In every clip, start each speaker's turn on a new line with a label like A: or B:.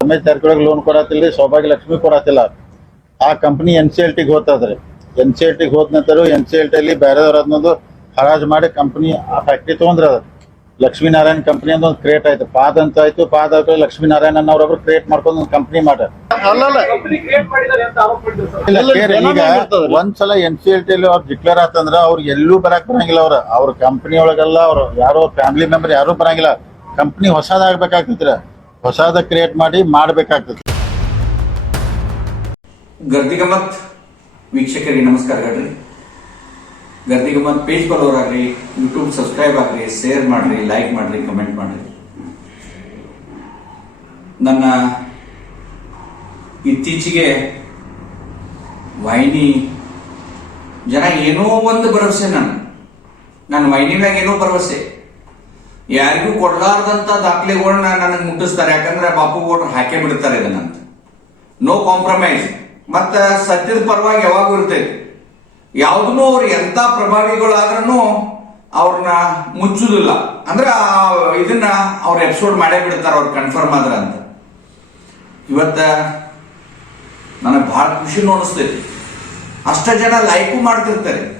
A: Ramesh Jarkiholi loan ಕೊಡತ್ತಿಲ್ಲ ಸೌಭಾಗ್ಯ ಲಕ್ಷ್ಮಿ ಕೊಡತ್ತಿಲ್ಲ ಆ company N C L ಟಿಗೆ ಹೋಗ್ತದ್ರಿ ಎನ್ ಸಿ ಎಲ್ ಟಿಗೆ ಹೋದ ನಂತರ ಎನ್ ಸಿ ಎಲ್ ಟಿಯಲ್ಲಿ ಬೇರೆದವ್ರ ಅದನ್ನೊಂದು ಹರಾಜು ಮಾಡಿ ಕಂಪ್ನಿ ಆ ಫ್ಯಾಕ್ಟ್ರಿ ತೊಗೊಂಡ್ರ ಅದು. ಲಕ್ಷ್ಮೀನಾರಾಯಣ ಕಂಪ್ನಿ ಅಂತ ಒಂದು ಕ್ರಿಯೇಟ್ ಆಯ್ತು. ಪಾದ ಅಂತ ಆಯ್ತು. ಪಾದ ಆದ್ಮೇಲೆ ಲಕ್ಷ್ಮೀನಾರಾಯಣ ಅನ್ನೋರೊಬ್ರು ಕ್ರಿಯೇಟ್ ಮಾಡ್ಕೊಂಡು ಒಂದು ಕಂಪ್ನಿ ಮಾಡ್ಯಾರ. ಈಗ. ಒಂದ್ಸಲ ಎನ್ ಸಿ ಎಲ್ ಟಿ ಅವ್ರು ಡಿಕ್ಲೇರ್ ಆತಂದ್ರ ಅವ್ರು ಎಲ್ಲೂ ಬರಕ್ ಬರಂಗಿಲ್ಲ ಅವ್ರ. ಅವ್ರ ಕಂಪ್ನಿ ಒಳಗೆಲ್ಲ ಅವ್ರು ಯಾರೋ ಫ್ಯಾಮಿಲಿ ಮೆಂಬರ್ ಯಾರು ಬರಂಗಿಲ್ಲ. ಕಂಪ್ನಿ ಹೊಸದಾಗ್ಬೇಕಾಗ್ತೈತ್ರ. ಹೊಸದ ಕ್ರಿಯೇಟ್ ಮಾಡಿ ಮಾಡಬೇಕಾಗ್ತದೆ.
B: ಗರ್ದಿಗಮತ್ ವೀಕ್ಷಕರಿಗೆ ನಮಸ್ಕಾರಗಳ್ರಿ ಗರ್ದಿಗಮತ್ ಪೇಜ್ ಫಾಲೋರ್ ಆಗ್ರಿ ಯೂಟ್ಯೂಬ್ ಸಬ್ಸ್ಕ್ರೈಬ್ ಆಗ್ರಿ ಶೇರ್ ಮಾಡ್ರಿ ಲೈಕ್ ಮಾಡ್ರಿ ಕಮೆಂಟ್ ಮಾಡ್ರಿ ನನ್ನ ಇತ್ತೀಚೆಗೆ ವಾಹಿನಿ ಜನ ಏನೋ ಒಂದು ಭರವಸೆ ನಾನು. ನನ್ನ ವಾಹಿನಿ ಮ್ಯಾಗ ಏನೋ ಭರವಸೆ. ಯಾರಿಗೂ ಕೊಡಲಾರ್ದಂಥ ದಾಖಲೆಗಳನ್ನ ನನಗೆ ಮುಟ್ಟಿಸ್ತಾರೆ. ಯಾಕಂದ್ರೆ ಬಾಪು ಗೌಡ್ರು ಹಾಕೇ ಬಿಡ್ತಾರೆ ಇದನ್ನಂತ. ನೋ ಕಾಂಪ್ರಮೈಸ್ ಮತ್ತ ಸತ್ಯದ ಪರವಾಗಿ ಯಾವಾಗ ಇರ್ತೈತಿ. ಯಾವ್ದನ್ನು ಅವ್ರು ಎಂತ ಪ್ರಭಾವಿಗಳಾದ್ರೂ ಅವ್ರನ್ನ ಮುಚ್ಚುದಿಲ್ಲ. ಅಂದ್ರೆ ಇದನ್ನ ಅವ್ರ ಎಪಿಸೋಡ್ ಮಾಡೇ ಬಿಡ್ತಾರೆ ಅವ್ರು ಕನ್ಫರ್ಮ್ ಆದ್ರ ಅಂತ. ಇವತ್ತ ನನಗೆ ಬಹಳ ಖುಷಿ ಅನಿಸ್ತೈತಿ. ಅಷ್ಟ ಜನ ಲೈಕು ಮಾಡ್ತಿರ್ತಾರೆ.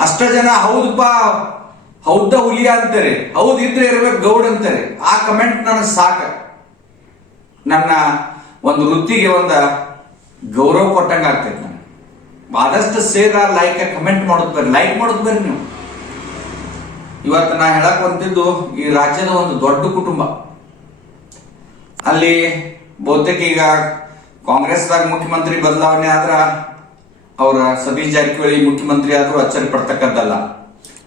B: ಅಷ್ಟ ಜನ ಹೌದಪ್ಪ ಹೌದ ಹುಲಿ ಅಂತಾರೆ, ಹೌದ್ ಇದ್ರೆ ಇರ್ಬೇಕು ಗೌಡ್ ಅಂತಾರೆ. ಆ ಕಮೆಂಟ್ ನನಗೆ ಸಾಕ. ನನ್ನ ಒಂದು ವೃತ್ತಿಗೆ ಒಂದು ಗೌರವ ಕೊಟ್ಟಂಗೆ ಆಗ್ತೈತೆ ನನಗೆ. ಆದಷ್ಟು ಸೇರ ಲೈಕ್ ಕಮೆಂಟ್ ಮಾಡೋದು ಬರ್ರಿ. ಲೈಕ್ ಮಾಡೋದು ಬರ್ರಿ ನೀವು. ಇವತ್ತು ನಾ ಹೇಳಕ್ ಬಂದಿದ್ದು ಈ ರಾಜ್ಯದ ಒಂದು ದೊಡ್ಡ ಕುಟುಂಬ. ಅಲ್ಲಿ ಬಹುತೇಕ ಈಗ ಕಾಂಗ್ರೆಸ್ದಾಗ ಮುಖ್ಯಮಂತ್ರಿ ಬದಲಾವಣೆ ಆದ್ರ ಅವರ ಸತೀಶ್ ಜಾರಕಿಹೊಳಿ ಮುಖ್ಯಮಂತ್ರಿ ಆದರೂ ಅಚ್ಚರಿ ಪಡ್ತಕ್ಕದ್ದಲ್ಲ.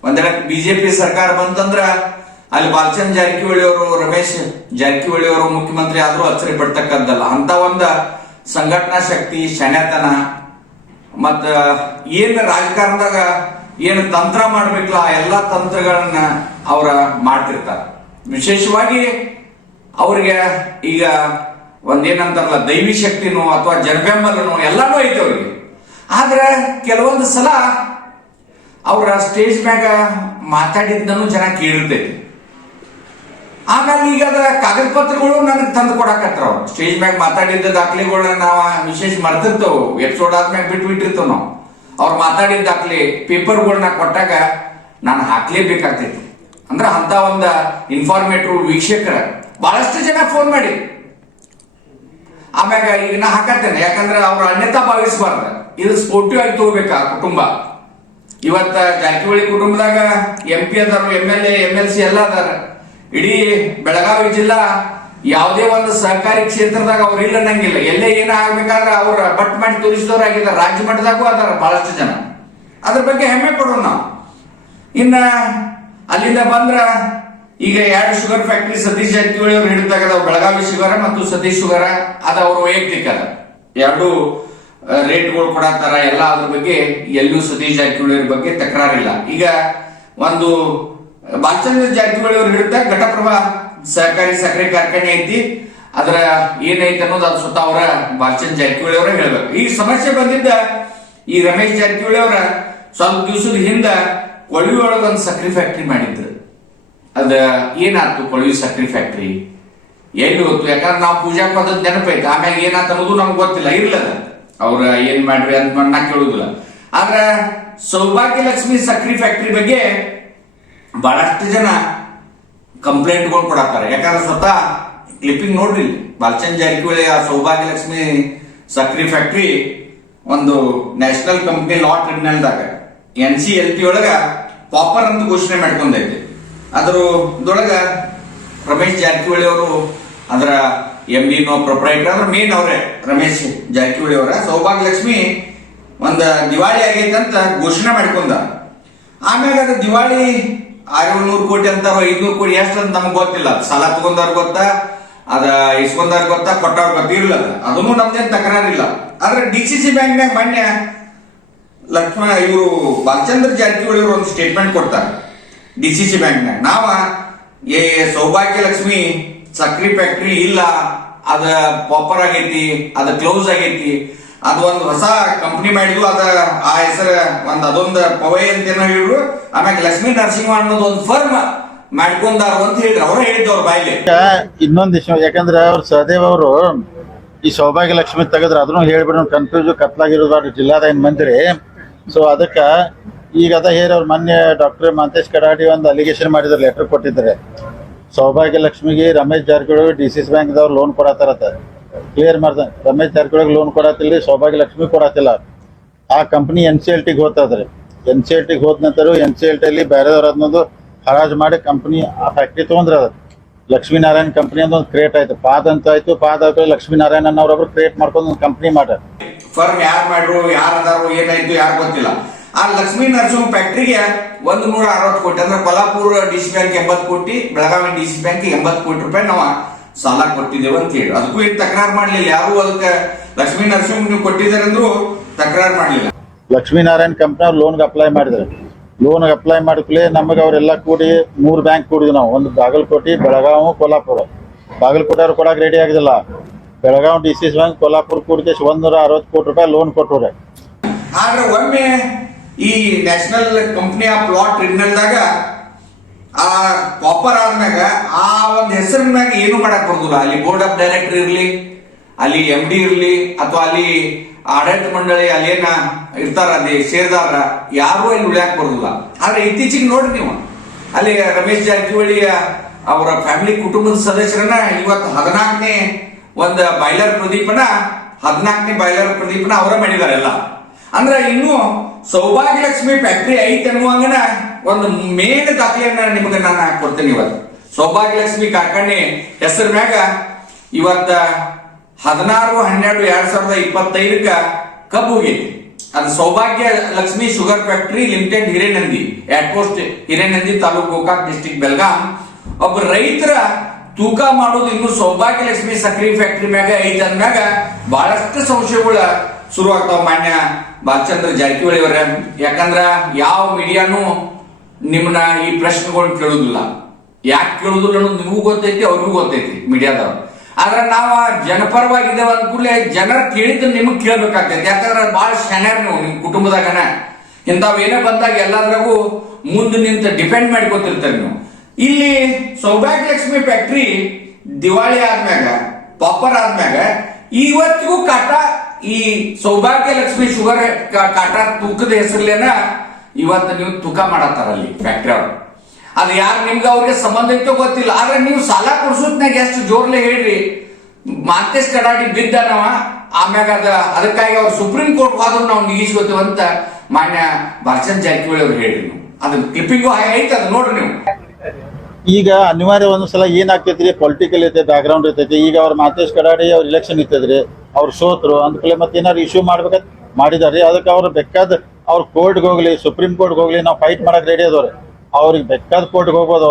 B: ಒಂದೆಡೆ ಬಿಜೆಪಿ ಸರ್ಕಾರ ಬಂತಂದ್ರ ಅಲ್ಲಿ ಬಾಲಚಂದ್ರ ಜಾರಕಿಹೊಳಿ ಅವರು, ರಮೇಶ್ ಜಾರಕಿಹೊಳಿ ಅವರು ಮುಖ್ಯಮಂತ್ರಿ ಆದ್ರೂ ಅಚ್ಚರಿ ಪಡ್ತಕ್ಕಂಥದ್ದಲ್ಲ ಅಂತ ಒಂದ ಸಂಘಟನಾ ಶಕ್ತಿ ಶಣ್ಯತನ ಮತ್ತ ಏನ್ ರಾಜಕಾರಣದಾಗ ಏನು ತಂತ್ರ ಮಾಡ್ಬೇಕಲ್ಲ ಆ ಎಲ್ಲಾ ತಂತ್ರಗಳನ್ನ ಅವರ ಮಾಡ್ತಿರ್ತಾರೆ. ವಿಶೇಷವಾಗಿ ಅವ್ರಿಗೆ ಈಗ ಒಂದೇನಂತಾರಲ್ಲ, ದೈವಿ ಶಕ್ತಿನೋ ಅಥವಾ ಜನಬೆಂಬಲನೋ ಎಲ್ಲಾನು ಐತೆ ಅವ್ರಿಗೆ. ಆದ್ರೆ ಕೆಲವೊಂದು ಸಲ ಅವ್ರ ಸ್ಟೇಜ್ ಮ್ಯಾಗ ಮಾತಾಡಿದ್ದನ್ನು ಜನ ಕೇಳಿರ್ತೈತಿ ಆಮೇಲೆ ಈಗ ಅದ ಕಾಗದ ಪತ್ರಗಳು ನನಗೆ ತಂದು ಕೊಡಾಕತ್ರ ಸ್ಟೇಜ್ ಮ್ಯಾಗ ಮಾತಾಡಿದ್ದ ದಾಖಲೆಗಳನ್ನ ನಾವು ವಿಶೇಷ ಮರ್ತಿರ್ತೇವೆ ಎಪಿಸೋಡ್ ಆದ್ಮ್ಯಾಗ ಬಿಟ್ಟು ಬಿಟ್ಟಿರ್ತೇವೆ ನಾವು. ಅವ್ರು ಮಾತಾಡಿದ ದಾಖಲೆ ಪೇಪರ್ಗಳನ್ನ ಕೊಟ್ಟಾಗ ನಾನು ಹಾಕ್ಲೇಬೇಕಾಗ್ತೈತಿ. ಅಂದ್ರೆ ಅಂತ ಒಂದ ಇನ್ಫಾರ್ಮೇಟಿವ್ ವೀಕ್ಷಕರ ಬಹಳಷ್ಟು ಜನ ಫೋನ್ ಮಾಡಿ. ಆಮ್ಯಾಗ ಈಗ ನಾ ಹಾಕತ್ತೇನೆ. ಯಾಕಂದ್ರೆ ಅವ್ರ ಅನ್ಯತಾ ಭಾವಿಸಬಾರ್ದು. ಇದು ಸ್ಪೋರ್ಟಿವ್ ಆಗಿ ತಗೋಬೇಕಾ ಕುಟುಂಬ? ಇವತ್ತ ಜಾರಕಿಹೊಳಿ ಕುಟುಂಬದಾಗ ಎಂ ಪಿ ಅದಾರ M L A M L C ಎಲ್ಲ ಅದಾರ. ಇಡೀ ಬೆಳಗಾವಿ ಜಿಲ್ಲಾ ಯಾವುದೇ ಒಂದು ಸಹಕಾರಿ ಕ್ಷೇತ್ರದಾಗ ಅವ್ರು ಇಲ್ಲ ಅನ್ನಂಗಿಲ್ಲ. ಎಲ್ಲೇ ಏನ ಆಗ್ಬೇಕಾದ್ರೆ ಅವ್ರ ಬಟ್ ಮಾಡಿ ತೋರಿಸಿದವ್ರು ಆಗಿದ್ದಾರೆ. ರಾಜ್ಯ ಮಟ್ಟದಾಗೂ ಅದಾರ ಬಹಳಷ್ಟು ಜನ. ಅದ್ರ ಬಗ್ಗೆ ಹೆಮ್ಮೆ ಪಡೋಣ ನಾವು. ಇನ್ನ ಅಲ್ಲಿಂದ ಬಂದ್ರ ಈಗ ಎರಡು ಶುಗರ್ ಫ್ಯಾಕ್ಟ್ರಿ ಸತೀಶ್ ಜಾರಕಿಹೊಳಿ ಅವ್ರು ಹಿಡಿದಾಗ ಬೆಳಗಾವಿ ಶುಗರ ಮತ್ತು ಸತೀಶ್ ಶುಗರ, ಅದ ಅವ್ರ ವೈಯಕ್ತಿಕ ಎರಡು ರೇಟ್ಗಳು ಕೊಡತ್ತಾರ ಎಲ್ಲ ಅದ್ರ ಬಗ್ಗೆ ಎಲ್ಲೂ ಸತೀಶ್ ಜಾರಕಿಹೊಳಿ ಬಗ್ಗೆ ತಕರಾರಿಲ್ಲ. ಈಗ ಒಂದು ಬಾಲಚಂದ್ರ ಜಾರಕಿಹೊಳಿ ಅವರು ಹಿಡಿದ ಘಟಪ್ರಭಾ ಸಹಕಾರಿ ಸಕ್ಕರೆ ಕಾರ್ಖಾನೆ ಐತಿ. ಅದರ ಏನೈತೆ ಅನ್ನೋದು ಅದು ಸುತ್ತ ಅವರ ಬಾಲಚಂದ್ರ ಜಾರಕಿಹೊಳಿ ಅವರೇ ಹೇಳ್ಬೇಕು. ಈ ಸಮಸ್ಯೆ ಬಂದಿದ್ದ ಈ ರಮೇಶ್ ಜಾರಕಿಹೊಳಿ ಅವರ ಸ್ವಲ್ಪ ದಿವಸದ ಹಿಂದ ಕೊಳವಿ ಒಳಗ ಒಂದು ಸಕ್ಕರೆ ಫ್ಯಾಕ್ಟ್ರಿ ಮಾಡಿದ್ರು. ಅದ ಏನಾಯ್ತು ಕೊಳವಿ ಸಕ್ಕರೆ ಫ್ಯಾಕ್ಟ್ರಿ ಎಲ್ಲಿ ಹೋಗ್ತು ಯಾಕಂದ್ರೆ ನಾವು ಪೂಜಾ ಪದ್ಧತಿ ನೆನಪೈತೆ. ಆಮ್ಯಾಗ ಏನಾಯ್ತು ಅನ್ನೋದು ನಮ್ಗೆ ಗೊತ್ತಿಲ್ಲ ಇರ್ಲದ ಅವ್ರ ಏನ್ ಮಾಡ್ರಿ ಅಂತ ನಾ ಕೇಳುದಿಲ್ಲ. ಆದ್ರೆ ಸೌಭಾಗ್ಯ ಲಕ್ಷ್ಮಿ ಸಕ್ರಿ ಫ್ಯಾಕ್ಟ್ರಿ ಬಗ್ಗೆ ಬಹಳಷ್ಟು ಜನ ಕಂಪ್ಲೇಂಟ್ಗಳು ಕೊಡತ್ತಾರೆ. ಯಾಕಂದ್ರೆ ಸ್ವತಃ ಕ್ಲಿಪ್ಪಿಂಗ್ ನೋಡ್ರಿ. ಬಾಲಚಂದ್ ಜಾರಕಿಹೊಳಿ ಆ ಸೌಭಾಗ್ಯ ಲಕ್ಷ್ಮಿ ಸಕ್ರಿ ಫ್ಯಾಕ್ಟ್ರಿ ಒಂದು ನ್ಯಾಷನಲ್ ಕಂಪ್ನಿ ಲಾ ಟ್ರಿಬ್ಯುನಲ್ದಾಗ ಎನ್ ಸಿ ಎಲ್ ಪಿ ಒಳಗ ಪಾಪರ್ ಅಂತ ಘೋಷಣೆ ಮಾಡ್ಕೊಂಡೈತಿ. ಅದ್ರದೊಳಗ ರಮೇಶ್ ಜಾರಕಿಹೊಳಿ ಅವರು ಅದರ ಎಂ ನೋ ಪ್ರೊಪ್ರೈಟರ್ ಅಂದ್ರೆ ಮೇನ್ ಅವರೇ, ರಮೇಶ್ ಜಾರಕಿಹೊಳಿ ಅವರ. ಸೌಭಾಗ್ಯ ಲಕ್ಷ್ಮಿ ಒಂದ ದಿವಾಳಿ ಆಗೈತೆ ಅಂತ ಘೋಷಣೆ ಮಾಡ್ಕೊಂಡ. ಆಮೇಲೆ ಅದು ದಿವಾಳಿ ಆರುನೂರು ಕೋಟಿ ಅಂತ ಐದುನೂರು ಕೋಟಿ ಎಷ್ಟು ಅಂತ ನಮ್ಗೆ ಗೊತ್ತಿಲ್ಲ. ಸಾಲ ತಗೊಂಡವ್ರ ಗೊತ್ತಾ, ಅದ ಇಸ್ಕೊಂಡವ್ರ ಗೊತ್ತಾ, ಕೊಟ್ಟವ್ರ ಗೊತ್ತಿರಲಿಲ್ಲ ಅದನ್ನೂ ನಮ್ದೇನ್ ತಕರಾರಿಲ್ಲ. ಆದ್ರೆ ಡಿ ಸಿ ಸಿ ಬ್ಯಾಂಕ್ನಾಗ ಮೊನ್ನೆ ಲಕ್ಷ್ಮಣ, ಇವರು ಬಾಲಚಂದ್ರ ಜಾರಕಿಹೊಳಿ ಅವರು ಒಂದು ಸ್ಟೇಟ್ಮೆಂಟ್ ಕೊಡ್ತಾರೆ. ಡಿ ಸಿ ಸಿ ಬ್ಯಾಂಕ್ನಾಗ ನಾವ ಏ ಸೌಭಾಗ್ಯ ಲಕ್ಷ್ಮಿ ಸಕ್ರಿ ಫ್ಯಾಕ್ಟ್ರಿ ಇಲ್ಲ, ಅದ ಪಾಪರ್ ಆಗೈತಿ, ಅದ ಕ್ಲೋಸ್ ಆಗೈತಿ. ಅದು ಒಂದು ಹೊಸ ಕಂಪ್ನಿ ಮಾಡಿದ್ರು, ಅದ ಆ ಹೆಸರ ಒಂದ್ ಅದೊಂದು ಪವೈ ಅಂತ ಏನೋ ಹೇಳಿದ್ರು. ಆಮ್ಯಾಗ ಲಕ್ಷ್ಮೀ ನರಸಿಂಹ ಅನ್ನೋದು ಒಂದು ಫರ್ಮ್ ಮಾಡ್ಕೊಂಡಾರ ಅಂತ ಹೇಳಿದ್ರು. ಅವ್ರ
A: ಅವ್ರ ಇನ್ನೊಂದ್ ವಿಷಯ, ಯಾಕಂದ್ರೆ ಅವ್ರ ಸಹದೇವ್ ಅವರು ಈ ಸೌಭಾಗ್ಯ ಲಕ್ಷ್ಮಿ ತೆಗೆದ್ರೆ ಅದನ್ನು ಹೇಳ್ಬಿಟ್ಟು ಕನ್ಫ್ಯೂಸ್ ಕತ್ಲಾಗಿರೋದು ಜಿಲ್ಲಾದ ಮಂತ್ರಿ. ಸೊ ಅದಕ್ಕ ಈಗ ಅದ ಹೇಳಿ ಅವ್ರು ಮೊನ್ನೆ ಡಾಕ್ಟರ್ ಮಂತೇಶ್ ಕಡಾಡಿ ಒಂದು ಅಲಿಗೇಷನ್ ಮಾಡಿದ್ರು ಲೆಟರ್ ಕೊಟ್ಟಿದ್ದಾರೆ ಸೌಭಾಗ್ಯ ಲಕ್ಷ್ಮಿಗೆ Ramesh Jarkiholi D C C ಬ್ಯಾಂಕ್ದವ್ರು ಲೋನ್ ಕೊಡತ್ತಾರತ್ತ ಕ್ಲಿಯರ್ ಮಾಡ್ತಾರೆ ರಮೇಶ್ ಜಾರಕಿಹೊಳಿಗೆ ಲೋನ್ ಕೊಡತ್ತಿಲ್ಲ ಸೌಭಾಗ್ಯ ಲಕ್ಷ್ಮಿ ಕೊಡತ್ತಿಲ್ಲ ಆ ಕಂಪ್ನಿ ಎನ್ ಸಿ ಎಲ್ ಟಿಗೆ ಹೋಗ್ತದ್ರಿ. ಎನ್ ಸಿ ಎಲ್ ಟಿಗೆ ಹೋದ ನಂತರ ಎನ್ ಸಿ ಎಲ್ ಟಿಯಲ್ಲಿ ಬೇರೆದವ್ರು ಅದನ್ನೊಂದು ಹರಾಜು ಮಾಡಿ ಕಂಪ್ನಿ ಆ ಫ್ಯಾಕ್ಟ್ರಿ ತಗೊಂಡ್ರ ಅದು. ಲಕ್ಷ್ಮೀನಾರಾಯಣ ಕಂಪ್ನಿ ಅಂತ ಒಂದು ಕ್ರಿಯೇಟ್ ಆಯ್ತು. ಪಾದ ಅಂತ ಆಯ್ತು. ಪಾದ ಆಯ್ತು ಲಕ್ಷ್ಮೀನಾರಾಯಣ ಅನ್ನೋರೊಬ್ರು ಕ್ರಿಯೇಟ್ ಮಾಡ್ಕೊಂಡು ಒಂದು ಕಂಪ್ನಿ ಮಾಡ್ಯಾರ.
B: ಫರ್ಮ್ ಯಾರು ಮಾಡ್ರು, ಯಾರು ಅದಾರು, ಏನಾಯ್ತು, ಯಾರು ಗೊತ್ತಿಲ್ಲ. ಆ ಲಕ್ಷ್ಮೀ ನರಸಿಂಹ ಫ್ಯಾಕ್ಟ್ರಿಗೆ ಒಂದು ನೂರ ಅರವತ್ತು ಕೋಟಿ ಅಂದ್ರೆ ಕೊಲ್ಲಾಪುರ ಡಿ ಸಿ ಬ್ಯಾಂಕ್ ಎಂಬತ್ತು ಕೋಟಿ ಬೆಳಗಾವಿ ಡಿ ಸಿ ಬ್ಯಾಂಕ್ ಎಂಬತ್ತು ಕೋಟಿ ರೂಪಾಯಿ ನಾವು ಸಾಲ ಕೊಟ್ಟಿದ್ದೇವೆ ಅಂತ ಹೇಳಿ. ಅದಕ್ಕೂ ಏನು ತಕರಾರು ಮಾಡಲಿಲ್ಲ. ಯಾರು ಅದಕ್ಕೆ ಲಕ್ಷ್ಮೀ ನರಸಿಂಹ ನೀವು ಕೊಟ್ಟಿದ್ದಾರೆ ಅಂದ್ರು ತಕರಾರು ಮಾಡಲಿಲ್ಲ.
A: ಲಕ್ಷ್ಮೀನಾರಾಯಣ ಕಂಪ್ನಿ ಅವ್ರು ಲೋನ್ಗೆ ಅಪ್ಲೈ ಮಾಡಿದ್ರು ಲೋನ್ಗೆ ಅಪ್ಲೈ ಮಾಡಿದ್ಲೇ ನಮಗೆ ಅವರೆಲ್ಲ ಕೂಡಿ ಮೂರು ಬ್ಯಾಂಕ್ ಕೂಡಿದ್ವಿ ನಾವು. ಒಂದು ಬಾಗಲಕೋಟೆ ಬೆಳಗಾವಿ ಕೊಲ್ಲಾಪುರ ಬಾಗಲಕೋಟೆ ಅವ್ರು ಕೊಡಕ್ಕೆ ready ಆಗಿದಿಲ್ಲ Belagavi D C bank Kolhapur ಕೂಡಿಕೆ ಒಂದು ನೂರ ಅರವತ್ತು ಕೋಟಿ ರೂಪಾಯಿ ಲೋನ್ ಕೊಟ್ಟವ್ರೆ.
B: ಆದ್ರೆ ಒಮ್ಮೆ ಈ ನ್ಯಾಷನಲ್ ಆ ಪ್ಲಾಟ್ ಟ್ರಿಬ್ಯುನಲ್ದಾಗ ಆ ಕಾಪರ್ ಆದ್ಮ್ಯಾಗ, ಆ ಒಂದು ಹೆಸರಿನಾಗ ಏನು ಮಾಡಕ್ ಬರೋದಿಲ್ಲ. ಅಲ್ಲಿ ಬೋರ್ಡ್ ಆಫ್ ಡೈರೆಕ್ಟರ್ ಇರ್ಲಿ, ಅಲ್ಲಿ ಎಂ ಡಿ ಇರ್ಲಿ, ಅಥವಾ ಅಲ್ಲಿ ಆಡಳಿತ ಮಂಡಳಿ ಅಲ್ಲೇನ ಇರ್ತಾರ, ಅಲ್ಲಿ ಶೇರ್ದಾರ ಯಾರು ಇಲ್ಲಿ ಉಳಿಯಕ್ ಬರುದಿಲ್ಲ. ಆದ್ರೆ ಇತ್ತೀಚೆಗೆ ನೋಡ್ರಿ ನೀವು, ಅಲ್ಲಿ ರಮೇಶ್ ಜಾರಕಿಹೊಳಿ ಅವರ ಫ್ಯಾಮಿಲಿ ಕುಟುಂಬದ ಸದಸ್ಯರನ್ನ ಇವತ್ತು ಹದಿನಾಲ್ಕನೇ ಒಂದು ಬಾಯ್ಲರ್ ಪ್ರದೀಪನ, ಹದಿನಾಲ್ಕನೇ ಬಾಯ್ಲರ್ ಪ್ರದೀಪನ ಅವರ ಮಾಡಿದಾರೆಲ್ಲ ಅಂದ್ರೆ ಇನ್ನು ಸೌಭಾಗ್ಯ ಲಕ್ಷ್ಮಿ ಫ್ಯಾಕ್ಟ್ರಿ ಐತೆ ಅನ್ನುವಂಗನ ಒಂದು ಮೇನ್ ದಾಖಲೆಯನ್ನ ನಿಮಗೆ ನಾನು ಕೊಡ್ತೇನೆ ಇವತ್ತು. ಸೌಭಾಗ್ಯ ಲಕ್ಷ್ಮಿ ಕಾರ್ಖಾನೆ ಹೆಸರ ಮ್ಯಾಗ ಇವತ್ತ ಹದಿನಾರು, ಹನ್ನೆರಡು, ಎರಡ್ ಸಾವಿರದ ಇಪ್ಪತ್ತೈದಕ್ಕ ಕಬ್ಬು ಹೋಗೈತಿ. ಅದು Saubhagya Lakshmi sugar factory limited Hirenandi post Hirenandi taluk Gokak district Belgaum ಒಬ್ಬ ರೈತರ ತೂಕ ಮಾಡೋದು ಇನ್ನು ಸೌಭಾಗ್ಯ ಲಕ್ಷ್ಮಿ ಸಕ್ರಿ ಫ್ಯಾಕ್ಟರಿ ಮ್ಯಾಗ ಐತೆ ಅಂದ್ಮ್ಯಾಗ ಬಹಳಷ್ಟು ಸಂಶಯಗಳ ಶುರು ಆಗ್ತಾವ ಮಾನ್ಯ ಬಾಲಚಂದ್ರ ಜಾರಕಿಹೊಳಿ ಅವರ. ಯಾಕಂದ್ರ ಯಾವ ಮೀಡಿಯಾನು ನಿಮ್ಮನ್ನ ಈ ಪ್ರಶ್ನೆಗಳು ಕೇಳುದಿಲ್ಲ. ಯಾಕೆ ಕೇಳುದಿಲ್ಲ ಅನ್ನೋದು ನಿಮಗೂ ಗೊತ್ತೈತಿ, ಅವ್ರಿಗೂ ಗೊತ್ತೈತಿ ಮೀಡಿಯಾದವ್ರು ಆದ್ರೆ ನಾವು ಜನಪರವಾಗಿದ್ದೇವೆ ಕೂಡಲೇ ಜನರು ಕೇಳಿದ್ದು ನಿಮಗೆ ಕೇಳ್ಬೇಕಾಗ್ತೈತಿ. ಯಾಕಂದ್ರೆ ಬಹಳ ಶಾನ್ಯಾರ್ ನೀವು, ನಿಮ್ ಕುಟುಂಬದಾಗನ. ಇಂಥವೇನೇ ಬಂದಾಗ ಎಲ್ಲದ್ರಾಗೂ ಮುಂದೆ ನಿಂತು ಡಿಪೆಂಡ್ ಮಾಡ್ಕೊತಿರ್ತಾರೆ ನೀವು. ಇಲ್ಲಿ ಸೌಭಾಗ್ಯ ಲಕ್ಷ್ಮಿ ಫ್ಯಾಕ್ಟ್ರಿ ದಿವಾಳಿ ಆದ್ಮ್ಯಾಗ ಪಾಪರ್ ಆದ್ಮ್ಯಾಗ, ಇವತ್ತಿಗೂ ಕಾಟ ಈ ಸೌಭಾಗ್ಯ ಲಕ್ಷ್ಮಿ ಶುಗರ್ ಕಾಟ ತೂಕದ ಹೆಸರ್ಲೇನ ಇವತ್ತು ನೀವು ತೂಕ ಮಾಡತ್ತಾರ ಅಲ್ಲಿ ಫ್ಯಾಕ್ಟ್ರಿ ಅವ್ರು. ಅದು ಯಾರು ನಿಮ್ಗೆ ಅವ್ರಿಗೆ ಸಂಬಂಧ ಇತ್ತು ಗೊತ್ತಿಲ್ಲ. ಆದ್ರೆ ನೀವು ಸಾಲ ಕೊಡ್ಸೋದ್ನಾಗ ಎಷ್ಟು ಜೋರ್ಲೆ ಹೇಳ್ರಿ. ಮಾತೇಸ್ ಕಡಾಡಿ ಬಿದ್ದ ನಾವ ಆಮ್ಯಾಗ ಅದ ಅದಕ್ಕಾಗಿ ಅವ್ರು ಸುಪ್ರೀಂ ಕೋರ್ಟ್ ಹೋದ್ರು ನಾವು ನಿಗಿಸ್ಕೋತೀವಿ ಅಂತ ಮಾನ್ಯ ಭಾಷನ್ ಜಾರಕಿಹೊಳಿ ಅವ್ರು ಹೇಳ್ರಿ ನೀವು. ಅದು ಕ್ಲಿಪ್ಪಿಂಗು ಐತೆ ಅದು ನೋಡ್ರಿ ನೀವು.
A: ಈಗ ಅನಿವಾರ್ಯ ಒಂದ್ಸಲ ಏನಾಗ್ತೈತ್ರಿ ಪೊಲಿಟಿಕಲ್ ಐತೆ ಬ್ಯಾಕ್ಗ್ರೌಂಡ್ ಇರ್ತೈತಿ. ಈಗ ಅವ್ರ ಮಾತೇಶ್ ಕಡಾಡಿ ಅವ್ರ ಇಲೆಕ್ಷನ್ ಇರ್ತದ್ರಿ ಅವ್ರು ಸೋತರು ಅಂದ್ಕೊಳ್ಳಿ ಮತ್ತೆ ಏನಾರು ಇಶ್ಯೂ ಮಾಡ್ಬೇಕಂತ ಮಾಡಿದಾರೆ ಅದಕ್ಕೆ ಅವ್ರು ಬೇಕಾದ ಅವ್ರ ಕೋರ್ಟ್ಗೆ ಹೋಗ್ಲಿ ಸುಪ್ರೀಂ ಕೋರ್ಟ್ಗೆ ಹೋಗ್ಲಿ, ನಾವು ಫೈಟ್ ಮಾಡಕ್ ರೆಡಿ ಅದವ್ರೆ. ಅವ್ರಿಗೆ ಬೇಕಾದ ಕೋರ್ಟ್ಗೆ ಹೋಗ್ಬೋದು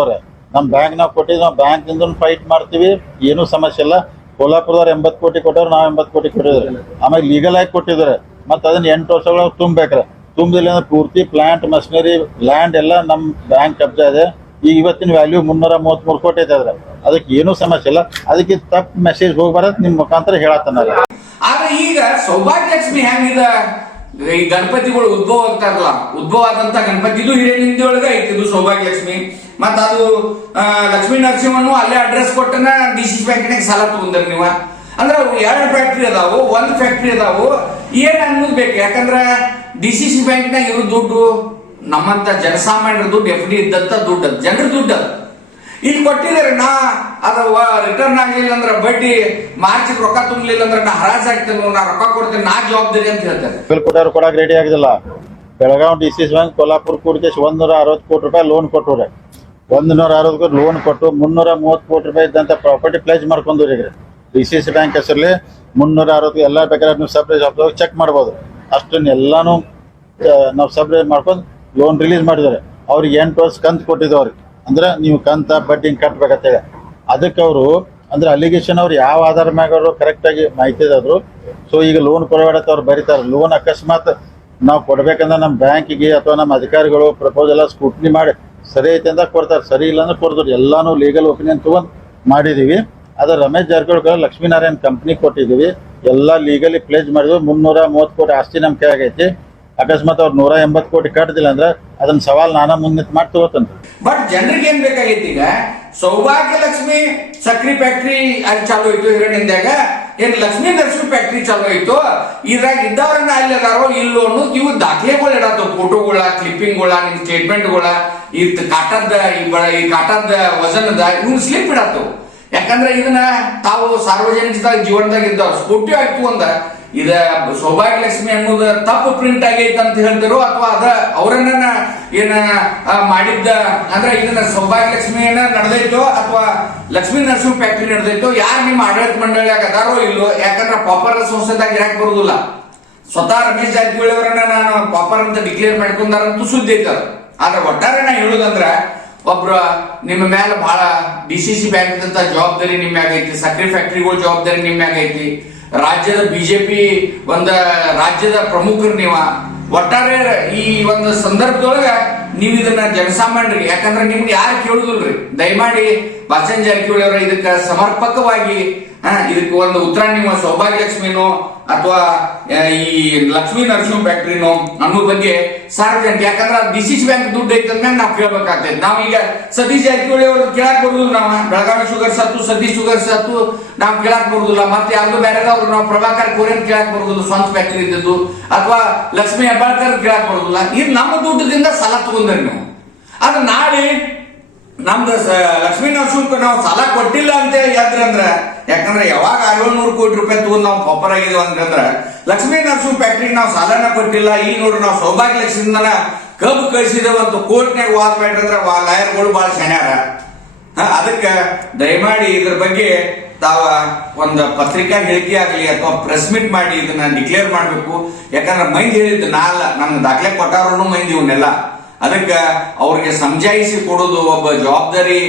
A: ನಮ್ಮ ಬ್ಯಾಂಕ್ ನಾವು ಕೊಟ್ಟಿದ್ದು, ನಾವು ಬ್ಯಾಂಕಿಂದ ಫೈಟ್ ಮಾಡ್ತೀವಿ. ಏನೂ ಸಮಸ್ಯೆ ಇಲ್ಲ. ಕೋಲ್ಹಾಪುರದವ್ರು ಎಂಬತ್ತು ಕೋಟಿ ಕೊಟ್ಟವ್ರು, ನಾವು ಎಂಬತ್ತು ಕೋಟಿ ಕೊಟ್ಟಿದ್ರು ಆಮೇಲೆ ಲೀಗಲ್ ಆಗಿ ಕೊಟ್ಟಿದ್ದಾರೆ. ಮತ್ತೆ ಅದನ್ನ ಎಂಟು ವರ್ಷಗಳ ತುಂಬ್ಬೇಕ್ರೆ. ತುಂಬಿಲ್ಲ ಅಂದ್ರೆ ಪೂರ್ತಿ ಪ್ಲಾಂಟ್ ಮಷಿನರಿ ಲ್ಯಾಂಡ್ ಎಲ್ಲ ನಮ್ಮ ಬ್ಯಾಂಕ್ ಕಬ್ಜಾ ಇದೆ. ಈಗ ಇವತ್ತಿನ ವ್ಯಾಲ್ಯೂ ಮುನ್ನೂರ ಮೂವತ್ಮೂರು ಕೋಟಿ ಐತೆ ಅದ್ರ ಅದಕ್ಕೆ ಏನೂ ಸಮಸ್ಯೆ ಇಲ್ಲ. ಅದಕ್ಕೆ ತಪ್ಪು ಮೆಸೇಜ್ ಹೋಗ್ಬಾರ್ದು ನಿಮ್ಮ ಮುಖಾಂತರ ಹೇಳತ್ತನಾರ
B: ಆದ್ರೆ ಈಗ ಸೌಭಾಗ್ಯ ಲಕ್ಷ್ಮಿ ಹೆಂಗಿದ? ಈ ಗಣಪತಿಗಳು ಉದ್ಭವ ಆಗ್ತಾರಲ್ಲ, ಉದ್ಭವ ಆದಂತ ಗಣಪತಿದು ಹಿರೇನಿಂದಿ ಒಳಗ ಐತಿ ಇದು ಸೌಭಾಗ್ಯ ಲಕ್ಷ್ಮಿ. ಮತ್ತ ಅದು ಲಕ್ಷ್ಮೀ ನರಸಿಂಹನು ಅಲ್ಲೇ ಅಡ್ರೆಸ್ ಕೊಟ್ಟನ ಡಿ ಸಿ ಬ್ಯಾಂಕಿನಾಗ ಸಾಲ ತಗೊಂಡ್ರಿ ನೀವ. ಅಂದ್ರೆ ಎರಡು ಫ್ಯಾಕ್ಟ್ರಿ ಅದಾವು, ಒಂದ್ ಫ್ಯಾಕ್ಟ್ರಿ ಅದಾವು. ಏನ್ ಅನ್ನೋದು ಬೇಕು? ಯಾಕಂದ್ರ ಡಿ ಸಿ ಸಿ ಬ್ಯಾಂಕ್ನಾಗ ಇರೋ ದುಡ್ಡು ನಮ್ಮಂತ ಜನಸಾಮಾನ್ಯರ ದುಡ್ಡು ಎಫ್ ಡಿ ಇದ್ದಂತ ದುಡ್ಡು ಜನರ ದುಡ್ಡು ಇಲ್ಲಿ ಕೊಟ್ಟಿದ್ದಾರೆ ನಾ ಅದು ರಿಟರ್ನ್ ಆಗ್ಲಿಲ್ಲ ಅಂದ್ರೆ ಬಡ್ಡಿ ಮಾರ್ಚ್ ರೊಕ್ಕ ತುಂಬಲಿಲ್ಲ ಅಂದ್ರೆ ನಾ ಹರಾಜ್ ಆಗ್ತೇನೆ ನಾ ರೊಕ್ಕ ಕೊಡ್ತೇನೆ ನಾ ಜವಾಬ್ದಾರಿ ಅಂತ ಹೇಳ್ತಾರೆ
A: ಕೊಟ್ಟವ್ರು ಕೊಡಕ್ ready ಆಗಿದಿಲ್ಲ Belagavi D C bank Kolhapur ಕೂಡಿಕೆ ಒಂದೂರ ಅರವತ್ತು ಕೋಟಿ ರೂಪಾಯಿ ಲೋನ್ ಕೊಟ್ಟವ್ರೆ. ಒಂದು ನೂರ ಅರವತ್ತು ಕೋಟಿ ಲೋನ್ ಕೊಟ್ಟು ಮುನ್ನೂರ ಮೂವತ್ತು ಕೋಟಿ ರೂಪಾಯಿ ಇದ್ದಂಥ ಪ್ರಾಪರ್ಟಿ ಪ್ಲೇಸ್ ಮಾಡ್ಕೊಂಡ್ರಿ ಈಗ ಡಿ ಸಿ ಸಿ ಬ್ಯಾಂಕ್ ಹೆಸರಲ್ಲಿ ಮುನ್ನೂರ ಅರವತ್ತು ಎಲ್ಲ ಬೇಕಾದ್ರೆ ನೀವು ಸಪ್ರೇಟ್ ಜಾಬ್ ಚೆಕ್ ಮಾಡ್ಬೋದು. ಅಷ್ಟನ್ನೆಲ್ಲಾನು ಆ, ನಾವು ಸಪ್ರೇಟ್ ಮಾಡ್ಕೊಂಡು ಲೋನ್ ರಿಲೀಸ್ ಮಾಡಿದ್ದಾರೆ. ಅವ್ರಿಗೆ ಎಂಟು ವರ್ಷ ಕಂತು ಕೊಟ್ಟಿದ್ದವ್ರಿಗೆ ಅಂದ್ರೆ ನೀವು ಕಂತ ಬಡ್ಡಿ ಹಿಂಗೆ ಕಟ್ಬೇಕಂತೇಳಿ. ಅದಕ್ಕೆ ಅವರು, ಅಂದ್ರೆ ಅಲಿಗೇಷನ್ ಅವ್ರು ಯಾವ ಆಧಾರ ಮ್ಯಾಗ ಅವರು ಕರೆಕ್ಟಾಗಿ ಮಾಹಿತಿ ಇದ್ರು ಸೊ ಈಗ ಲೋನ್ ಕೊಡಬೇಡ ಅವ್ರು ಬರೀತಾರೆ. ಲೋನ್ ಅಕಸ್ಮಾತ್ ನಾವು ಕೊಡ್ಬೇಕಂದ್ರೆ ನಮ್ಮ ಬ್ಯಾಂಕಿಗೆ ಅಥವಾ ನಮ್ಮ ಅಧಿಕಾರಿಗಳು ಪ್ರಪೋಸ್ ಎಲ್ಲ ಸ್ಕೂಟ್ನಿ ಮಾಡಿ ಸರಿ ಐತೆ ಅಂತ ಕೊಡ್ತಾರೆ. ಸರಿ ಇಲ್ಲ ಅಂದ್ರೆ ಕೊಡ್ತಾರೆ. ಎಲ್ಲಾನು ಲೀಗಲ್ ಒಪಿನಿಯನ್ ತೊಗೊಂಡು ಮಾಡಿದೀವಿ. ಅದು ರಮೇಶ್ ಜಾರಕಿಹೊಳಿ ಲಕ್ಷ್ಮೀನಾರಾಯಣ ಕಂಪ್ನಿ ಕೊಟ್ಟಿದ್ದೀವಿ ಎಲ್ಲ ಲೀಗಲಿ ಪ್ಲೇಜ್ ಮಾಡಿದ್ವಿ ಮುನ್ನೂರ ಮೂವತ್ತು ಕೋಟಿ ಆಸ್ತಿ ನಮ್ಮ ಆಗೈತಿ ಅಕಸ್ಮಾತ್ ಅವ್ರು ನೂರ ಎಂಬತ್ತು ಕೋಟಿ ಕಟ್ಟದಿಲ್ಲ ಅಂದ್ರೆ ಅದನ್ನ ಸವಾಲ್ ನಾನು ಮುನ್ನಿತ್ ಮಾಡಿ ತಗೋತಂತ
B: ಬಟ್ ಜನರಿಗೆ ಏನ್ ಬೇಕಾಗೈತಿ ಈಗ? ಸೌಭಾಗ್ಯ ಲಕ್ಷ್ಮಿ ಸಕ್ರಿ ಫ್ಯಾಕ್ಟ್ರಿ ಅಲ್ಲಿ ಚಾಲು ಆಯ್ತು ಹಿರಣ್ಯದಾಗ ಏನ್ ಲಕ್ಷ್ಮೀ ನರಸಿಂಹ ಫ್ಯಾಕ್ಟ್ರಿ ಚಾಲು ಆಯ್ತು ಇದ್ರಾಗ ಇದ್ದವ್ರನ್ನ ಅಲ್ಲಿ ಅದಾರೋ ಇಲ್ಲೋ ಅನ್ನೋದು ಇವು ದಾಖಲೆಗಳು ಇಡತ್ತು ಫೋಟೋಗಳ ಕ್ಲಿಪ್ಪಿಂಗ್ಗಳ ನಿಮ್ ಸ್ಟೇಟ್ಮೆಂಟ್ಗಳ ಈ ಕಾಟದ ಈ ಕಾಟದ ವಜನದ ಇವ್ನ ಸ್ಲಿಪ್ ಇಡತ್ತು ಯಾಕಂದ್ರೆ ಇದನ್ನ ತಾವು ಸಾರ್ವಜನಿಕ ಜೀವನದಾಗ ಇದ್ದವ್ರು. ಸ್ಕೂಟಿ ಆಯ್ತು ಅಂದ. ಇದ ಸೌಭಾಗ್ಯ ಲಕ್ಷ್ಮಿ ಅನ್ನೋದು ತಪ್ಪು ಪ್ರಿಂಟ್ ಆಗೈತೆ ಅಂತ ಹೇಳ್ತಿರೋ ಅಥವಾ ಅದ ಅವರನ್ನ ಏನ ಮಾಡಿದ್ದ, ಅಂದ್ರೆ ಇದನ್ನ ಸೌಭಾಗ್ಯ ಲಕ್ಷ್ಮಿ ಏನ ನಡೆದೈತೋ ಅಥವಾ ಲಕ್ಷ್ಮೀ ನರಸಿಂಹ ಫ್ಯಾಕ್ಟ್ರಿ ನಡೆದೈತೋ, ಯಾರು ನಿಮ್ಮ ಆಡಳಿತ ಮಂಡಳಿಯಾಗ ಅದಾರೋ ಇಲ್ಲೋ, ಯಾಕಂದ್ರೆ ಪಾಪರ್ ಸಂಸ್ಥೆದಾಗ ಯಾಕೆ ಬರುದಿಲ್ಲ? ಸ್ವತಃ ರಮೇಶ್ ಜಾರಕಿಹೊಳಿ ಅವರನ್ನ ನಾನು ಪಾಪರ್ ಅಂತ ಡಿಕ್ಲೇರ್ ಮಾಡ್ಕೊಂಡಾರಂತೂ ಸುದ್ದಿ ಐತದ ಆದ್ರೆ ಒಟ್ಟಾರೆ ನಾ ಹೇಳುದಂದ್ರ, ಒಬ್ರು ನಿಮ್ಮ ಮೇಲೆ ಬಹಳ ಡಿ ಸಿ ಸಿ ಬ್ಯಾಂಕ್ ಜವಾಬ್ದಾರಿ ನಿಮ್ಮ ಮ್ಯಾಗ ಐತಿ ಫ್ಯಾಕ್ಟ್ರಿಗಳ ಜವಾಬ್ದಾರಿ ನಿಮ್ಮ ಮ್ಯಾಗ ಐತಿ. ರಾಜ್ಯದ ಬಿಜೆಪಿ ಒಂದ ರಾಜ್ಯದ ಪ್ರಮುಖರು ನೀವ. ಒಟ್ಟಾರೆ ಈ ಒಂದು ಸಂದರ್ಭದೊಳಗ ನೀವು ಇದನ್ನ ಜನಸಾಮಾನ್ಯರಿಗೆ, ಯಾಕಂದ್ರೆ ನಿಮ್ಗೆ ಯಾರು ಕೇಳುದಿಲ್ರಿ? ದಯಮಾಡಿ ಭಾಷನ್ ಜಾರಕಿಹೊಳಿ ಅವರ ಇದಕ್ಕ ಸಮರ್ಪಕವಾಗಿ ಇದಕ್ಕೆ ಒಂದು ಉತ್ತರ ನಿಮ್ಮ ಸೌಭಾಗ್ಯ ಲಕ್ಷ್ಮಿನೋ ಅಥವಾ ಈ ಲಕ್ಷ್ಮೀ ನರಸಿಂಹ ಫ್ಯಾಕ್ಟ್ರಿನೋ ಅನ್ನೋ ಬಗ್ಗೆ ಸಾರ್ವಜನಿಕ ಯಾಕಂದ್ರೆ ಡಿ ಸಿ ಸಿ ಬ್ಯಾಂಕ್ ದುಡ್ಡು ಐತೆ ನಾವು ಕೇಳ್ಬೇಕಾಗ್ತೈತೆ ನಾವು ಈಗ ಸತೀಶ್ ಜಾರಕಿಹೊಳಿ ಅವ್ರು ಕೇಳಕ್ ಬರುದಿಲ್ಲ ನಾವು ಬೆಳಗಾವಿ ಶುಗರ್ ಸತ್ತು, ಸತೀಶ್ ಶುಗರ್ ಸತ್ತು, ನಾವು ಕೇಳಕ್ ಬರುದಿಲ್ಲ. ಮತ್ತೆ ಯಾರ್ದು ಬೇರೆದವ್ರು ನಾವು ಪ್ರಭಾಕರ್ ಕೋರಿಯನ್ ಕೇಳಕ್ ಬರುದಿಲ್ಲ, ಸ್ವಂತ ಫ್ಯಾಕ್ಟ್ರಿ ಇದ್ದದ್ದು ಅಥವಾ ಲಕ್ಷ್ಮೀ ಹೆಬ್ಬಾಳ್ಕರ್ ಕೇಳಕ್ ಬರುದಿಲ್ಲ. ಇದು ನಮ್ಮ ದುಡ್ಡದಿಂದ ಸಾಲ ತಗೊಂಡ್ರಿ ನೀವು. ನಮ್ದು ಲಕ್ಷ್ಮೀ ನರಸಿಂಹಕ್ಕೆ ನಾವು ಸಾಲ ಕೊಟ್ಟಿಲ್ಲ ಅಂತ ಯಾಕ್ರಿ ಅಂದ್ರ, ಯಾಕಂದ್ರೆ ಯಾವಾಗ ಏಳ್ನೂರು ಕೋಟಿ ರೂಪಾಯಿ ತಗೊಂಡು ನಾವು ಪಾಪರ್ ಆಗಿದ್ವಿ ಅಂತಂದ್ರೆ, ಲಕ್ಷ್ಮೀ ನರಸಿಂಹ ಫ್ಯಾಕ್ಟ್ರಿಗೆ ನಾವು ಸಾಲನ ಕೊಟ್ಟಿಲ್ಲ. ಈಗ ನೋಡ್ರಿ ನಾವು ಸೌಭಾಗ್ಯ ಲಕ್ಷ್ಮಿಂದನ ಕಬ್ಬು ಕಳಿಸಿದೇವ ಅಂತ ಕೋರ್ಟ್ನಾಗ ವಾದ ಮಾಡಿದ್ರೆ ಅಂದ್ರ ಲಾಯರ್ಗಳು ಭಾಳ ಶಾಣ್ಯಾರ. ಅದಕ್ಕೆ ದಯಮಾಡಿ ಇದ್ರ ಬಗ್ಗೆ ತಾವ ಒಂದು ಪತ್ರಿಕಾ ಹೇಳಿಕೆ ಆಗಲಿ ಅಥವಾ ಪ್ರೆಸ್ ಮೀಟ್ ಮಾಡಿ ಇದನ್ನ ಡಿಕ್ಲೇರ್ ಮಾಡಬೇಕು. ಯಾಕಂದ್ರೆ ಮಂದಿ ಹೇಳಿದ್ದು ನಾ ಅಲ್ಲ, ನಮ್ಗೆ ದಾಖಲೆ ಕೊಟ್ಟಾರು ಮಂದಿ ಇವನ್ನೆಲ್ಲ. ಅದಕ್ಕೆ ಅವ್ರಿಗೆ ಸಮಜಾಯಿಸಿ ಕೊಡೋದು ಒಬ್ಬ ಜವಾಬ್ದಾರಿ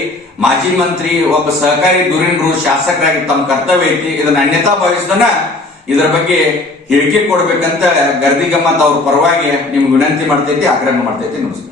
B: ಮಾಜಿ ಮಂತ್ರಿ, ಒಬ್ಬ ಸಹಕಾರಿ ಧುರೀಣರು ಶಾಸಕರಾಗಿ ತಮ್ಮ ಕರ್ತವ್ಯ ಐತಿ. ಇದನ್ನ ಅನ್ಯತಾ ಭಾವಿಸ್ದನ ಇದರ ಬಗ್ಗೆ ಹೇಳಿಕೆ ಕೊಡ್ಬೇಕಂತ ಗರ್ದಿಗಮ್ಮತ್ ಅವ್ರ ಪರವಾಗಿ ನಿಮ್ಗೆ ವಿನಂತಿ ಮಾಡ್ತೈತಿ, ಆಗ್ರಹ ಮಾಡ್ತೈತಿ, ನಮಸ್ಕಾರ.